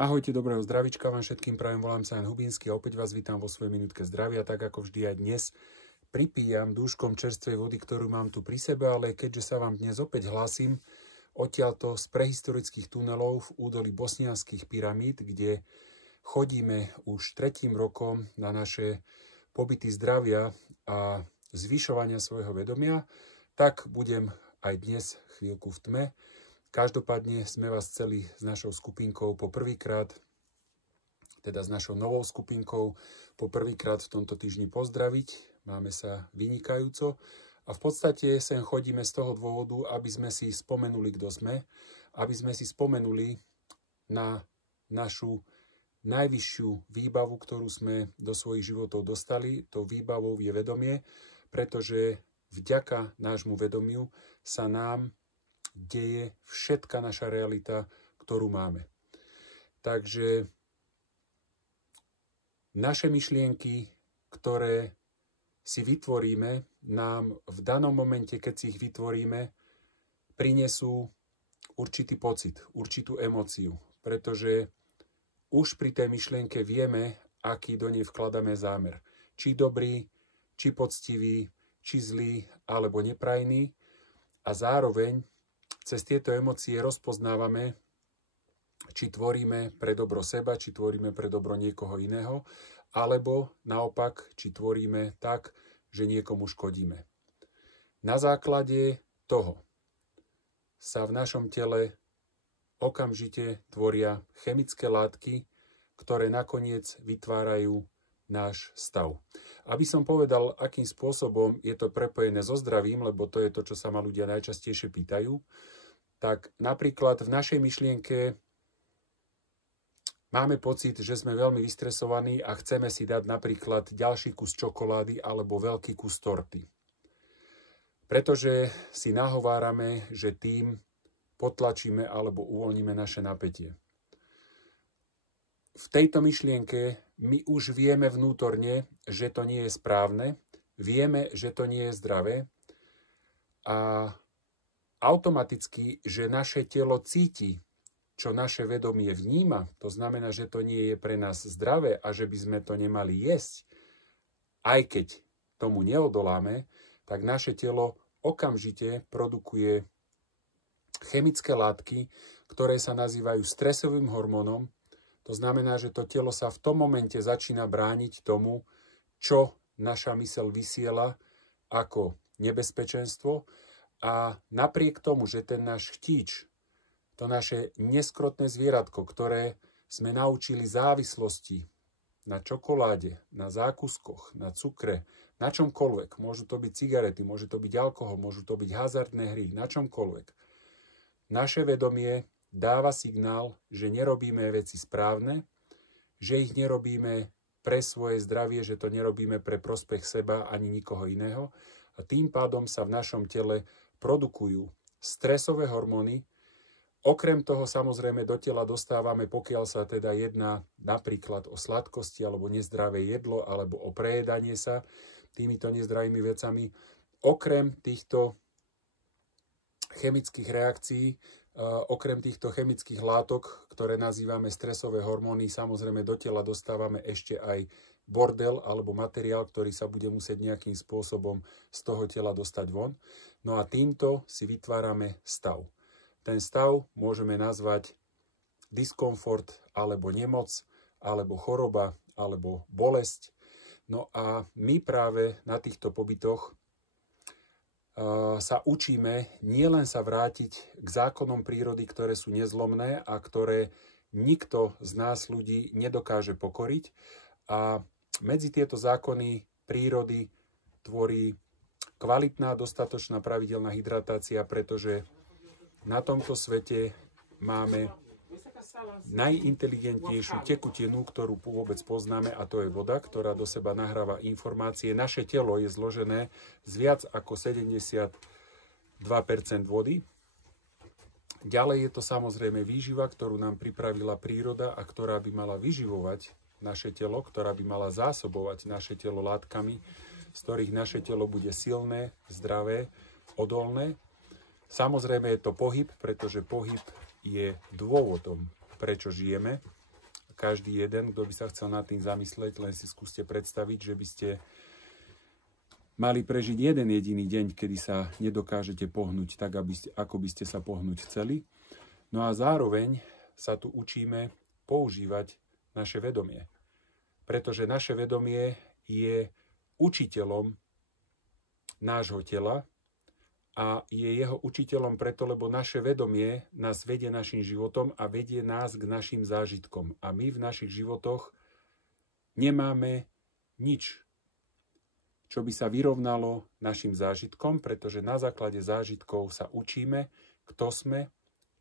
Ahojte, dobrého zdravička vám všetkým prajem, volám sa Jan Hubínsky a opäť vás vítam vo svojej minútke zdravia, tak ako vždy aj dnes pripíjam dúškom čerstvej vody, ktorú mám tu pri sebe, ale keďže sa vám dnes opäť hlásim odtiaľto z prehistorických tunelov v údolí bosnianských pyramíd, kde chodíme už 3. rokom na naše pobyty zdravia a zvyšovania svojho vedomia, tak budem aj dnes chvíľku v tme. Každopádne sme vás chceli s našou skupinkou poprvýkrát, teda s našou novou skupinkou poprvýkrát v tomto týždni pozdraviť. Máme sa vynikajúco a v podstate sem chodíme z toho dôvodu, aby sme si spomenuli, kto sme, aby sme si spomenuli na našu najvyššiu výbavu, ktorú sme do svojich životov dostali. Tou výbavou je vedomie, pretože vďaka nášmu vedomiu sa nám deje všetka naša realita, ktorú máme. Takže naše myšlienky, ktoré si vytvoríme, nám v danom momente, keď si ich vytvoríme, prinesú určitý pocit, určitú emóciu, pretože už pri tej myšlienke vieme, aký do nej vkladáme zámer. Či dobrý, či poctivý, či zlý, alebo neprajný. A zároveň cez tieto emócie rozpoznávame, či tvoríme pre dobro seba, či tvoríme pre dobro niekoho iného, alebo naopak, či tvoríme tak, že niekomu škodíme. Na základe toho sa v našom tele okamžite tvoria chemické látky, ktoré nakoniec vytvárajú náš stav. Aby som povedal, akým spôsobom je to prepojené so zdravím, lebo to je to, čo sa ma ľudia najčastejšie pýtajú, tak napríklad v našej myšlienke máme pocit, že sme veľmi vystresovaní a chceme si dať napríklad ďalší kus čokolády alebo veľký kus torty. Pretože si nahovárame, že tým potlačíme alebo uvoľníme naše napätie. V tejto myšlienke my už vieme vnútorne, že to nie je správne, vieme, že to nie je zdravé a automaticky, že naše telo cíti, čo naše vedomie vníma, to znamená, že to nie je pre nás zdravé a že by sme to nemali jesť, aj keď tomu neodoláme, tak naše telo okamžite produkuje chemické látky, ktoré sa nazývajú stresovým hormónom. To znamená, že to telo sa v tom momente začína brániť tomu, čo naša myseľ vysiela ako nebezpečenstvo. A napriek tomu, že ten náš chtíč, to naše neskrotné zvieratko, ktoré sme naučili závislosti na čokoláde, na zákuskoch, na cukre, na čomkoľvek, môžu to byť cigarety, môže to byť alkohol, môžu to byť hazardné hry, na čomkoľvek. Naše vedomie dáva signál, že nerobíme veci správne, že ich nerobíme pre svoje zdravie, že to nerobíme pre prospech seba ani nikoho iného a tým pádom sa v našom tele produkujú stresové hormóny. Okrem toho samozrejme do tela dostávame, pokiaľ sa teda jedná napríklad o sladkosti alebo nezdravé jedlo alebo o prejedanie sa týmito nezdravými vecami. Okrem týchto chemických reakcií, okrem týchto chemických látok, ktoré nazývame stresové hormóny, samozrejme do tela dostávame ešte aj bordel alebo materiál, ktorý sa bude musieť nejakým spôsobom z toho tela dostať von. No a týmto si vytvárame stav. Ten stav môžeme nazvať diskomfort, alebo nemoc, alebo choroba, alebo bolesť. No a my práve na týchto pobytoch sa učíme nielen sa vrátiť k zákonom prírody, ktoré sú nezlomné a ktoré nikto z nás ľudí nedokáže pokoriť. A medzi tieto zákony prírody tvorí kvalitná, dostatočná pravidelná hydratácia, pretože na tomto svete máme najinteligentnejšiu tekutinu, ktorú vôbec poznáme, a to je voda, ktorá do seba nahráva informácie. Naše telo je zložené z viac ako 72% vody. Ďalej je to samozrejme výživa, ktorú nám pripravila príroda a ktorá by mala vyživovať naše telo, ktorá by mala zásobovať naše telo látkami, z ktorých naše telo bude silné, zdravé, odolné. Samozrejme je to pohyb, pretože pohyb je dôvodom, prečo žijeme. každý jeden, kto by sa chcel nad tým zamysleť, len si skúste predstaviť, že by ste mali prežiť jeden jediný deň, kedy sa nedokážete pohnúť tak, ako by ste sa pohnúť chceli. No a zároveň sa tu učíme používať naše vedomie. Pretože naše vedomie je učiteľom nášho tela a je jeho učiteľom preto, lebo naše vedomie nás vedie našim životom a vedie nás k našim zážitkom. A my v našich životoch nemáme nič, čo by sa vyrovnalo našim zážitkom, pretože na základe zážitkov sa učíme, kto sme,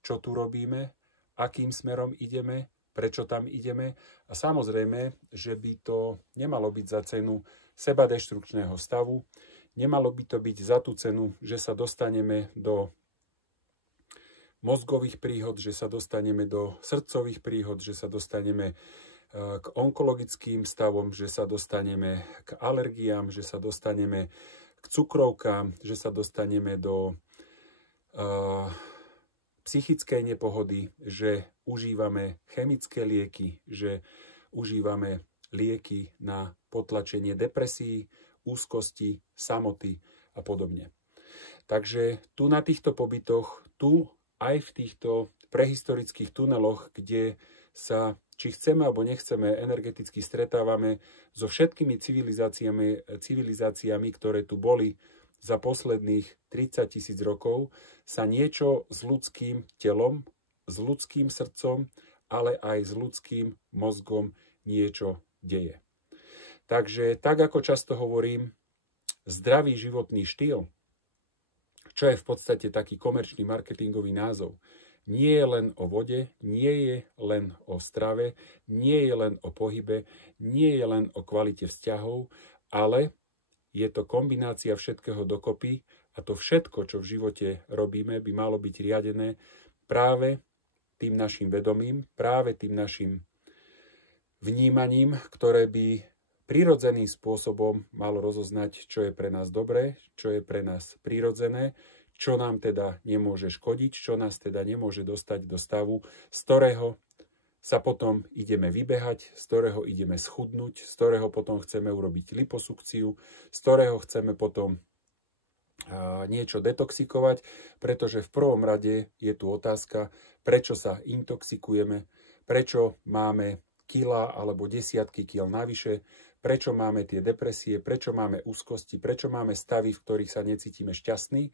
čo tu robíme, akým smerom ideme, prečo tam ideme. A samozrejme, že by to nemalo byť za cenu sebadeštrukčného stavu, nemalo by to byť za tú cenu, že sa dostaneme do mozgových príhod, že sa dostaneme do srdcových príhod, že sa dostaneme k onkologickým stavom, že sa dostaneme k alergiám, že sa dostaneme k cukrovkám, že sa dostaneme do psychickej nepohody, že užívame chemické lieky, že užívame lieky na potlačenie depresií, úzkosti, samoty a podobne. Takže tu na týchto pobytoch, tu aj v týchto prehistorických tuneloch, kde sa, či chceme alebo nechceme, energeticky stretávame so všetkými civilizáciami, ktoré tu boli za posledných 30 000 rokov, sa niečo s ľudským telom, s ľudským srdcom, ale aj s ľudským mozgom niečo deje. Takže tak ako často hovorím, zdravý životný štýl, čo je v podstate taký komerčný marketingový názov, nie je len o vode, nie je len o strave, nie je len o pohybe, nie je len o kvalite vzťahov, ale je to kombinácia všetkého dokopy a to všetko, čo v živote robíme, by malo byť riadené práve tým našim vedomím, práve tým našim vnímaním, ktoré by prirodzeným spôsobom malo rozoznať, čo je pre nás dobré, čo je pre nás prirodzené, čo nám teda nemôže škodiť, čo nás teda nemôže dostať do stavu, z ktorého sa potom ideme vybehať, z ktorého ideme schudnúť, z ktorého potom chceme urobiť liposukciu, z ktorého chceme potom niečo detoxikovať, pretože v prvom rade je tu otázka, prečo sa intoxikujeme, prečo máme kila alebo desiatky kil navyše, prečo máme tie depresie, prečo máme úzkosti, prečo máme stavy, v ktorých sa necítime šťastní.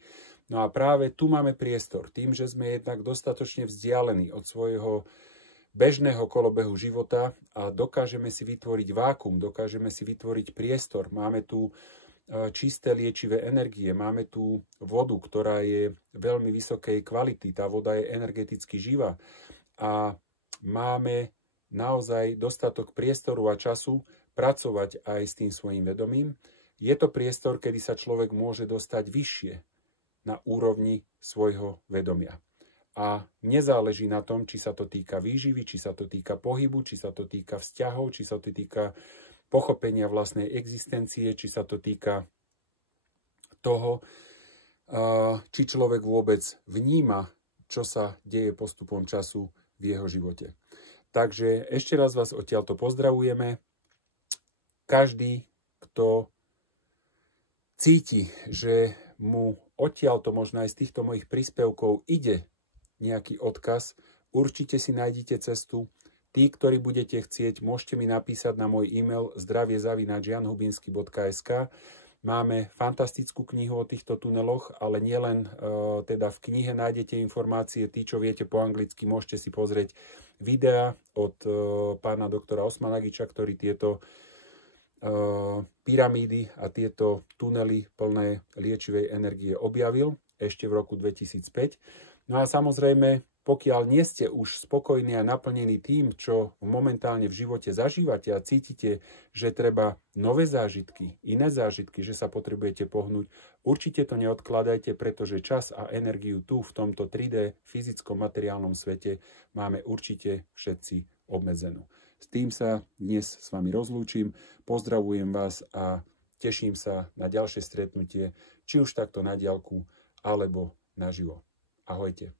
No a práve tu máme priestor, tým, že sme jednak dostatočne vzdialení od svojho bežného kolobehu života a dokážeme si vytvoriť vákum, dokážeme si vytvoriť priestor. Máme tu čisté liečivé energie, máme tu vodu, ktorá je veľmi vysokej kvality, tá voda je energeticky živá a máme naozaj dostatok priestoru a času pracovať aj s tým svojím vedomím. Je to priestor, kedy sa človek môže dostať vyššie na úrovni svojho vedomia. A nezáleží na tom, či sa to týka výživy, či sa to týka pohybu, či sa to týka vzťahov, či sa to týka pochopenia vlastnej existencie, či sa to týka toho, či človek vôbec vníma, čo sa deje postupom času v jeho živote. Takže ešte raz vás odtiaľto pozdravujeme. Každý, kto cíti, že mu odtiaľto možno aj z týchto mojich príspevkov ide nejaký odkaz, určite si nájdete cestu. Tí, ktorí budete chcieť, môžete mi napísať na môj e-mail zdravie@janhubinsky.sk. Máme fantastickú knihu o týchto tuneloch, ale nielen teda v knihe nájdete informácie, tí, čo viete po anglicky, môžete si pozrieť videa od pána doktora Osmanagiča, ktorý tieto pyramídy a tieto tunely plné liečivej energie objavil ešte v roku 2005. No a samozrejme, pokiaľ nie ste už spokojní a naplnení tým, čo momentálne v živote zažívate a cítite, že treba nové zážitky, iné zážitky, že sa potrebujete pohnúť, určite to neodkladajte, pretože čas a energiu tu v tomto 3D fyzickom materiálnom svete máme určite všetci obmedzenú. S tým sa dnes s vami rozlúčim, pozdravujem vás a teším sa na ďalšie stretnutie, či už takto na diaľku, alebo naživo. Ahojte.